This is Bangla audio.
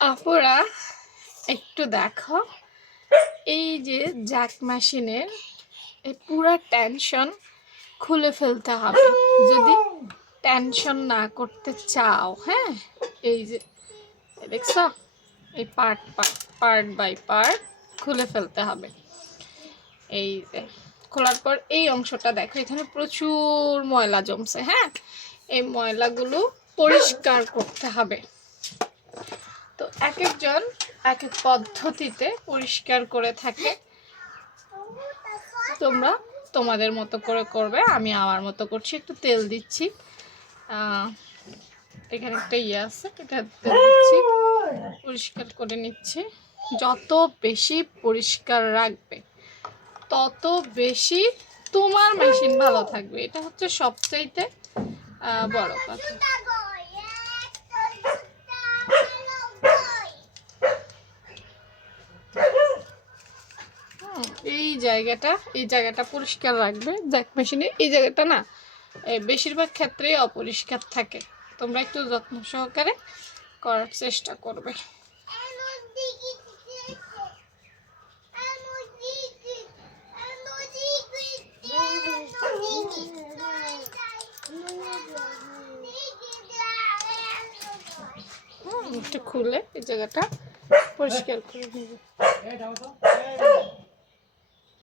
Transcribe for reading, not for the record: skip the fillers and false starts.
আপুরা একটু দেখো, এই যে জ্যাক মেশিনের এই পুরা টেনশন খুলে ফেলতে হবে। যদি টেনশন না করতে চাও, হ্যাঁ, এই যে দেখছো, এই পার্ট পার্ট বাই পার্ট খুলে ফেলতে হবে। এই যে খোলার পর এই অংশটা দেখো, এখানে প্রচুর ময়লা জমছে। হ্যাঁ, এই ময়লাগুলো পরিষ্কার করতে হবে। তো এক একজন এক এক পদ্ধতিতে পরিষ্কার করে থাকে। তোমরা তোমাদের মতো করে করবে, আমি আমার মতো করছি। একটু তেল দিচ্ছি, এখানে একটা ইয়ে আছে, এটা তেল দিচ্ছি, পরিষ্কার করে নিচ্ছি। যত বেশি পরিষ্কার রাখবে তত বেশি তোমার মেশিন ভালো থাকবে। এটা হচ্ছে সবচাইতে বড় কথা। এই জায়গাটা পরিষ্কার রাখবে। জ্যাক মেশিনে এই জায়গাটা না বেশিরভাগ ক্ষেত্রেই অপরিষ্কার থাকে। তোমরা একটু যত্ন সহকারে করার চেষ্টা করবে। একটু খুলে এই জায়গাটা পরিষ্কার করে নেবে।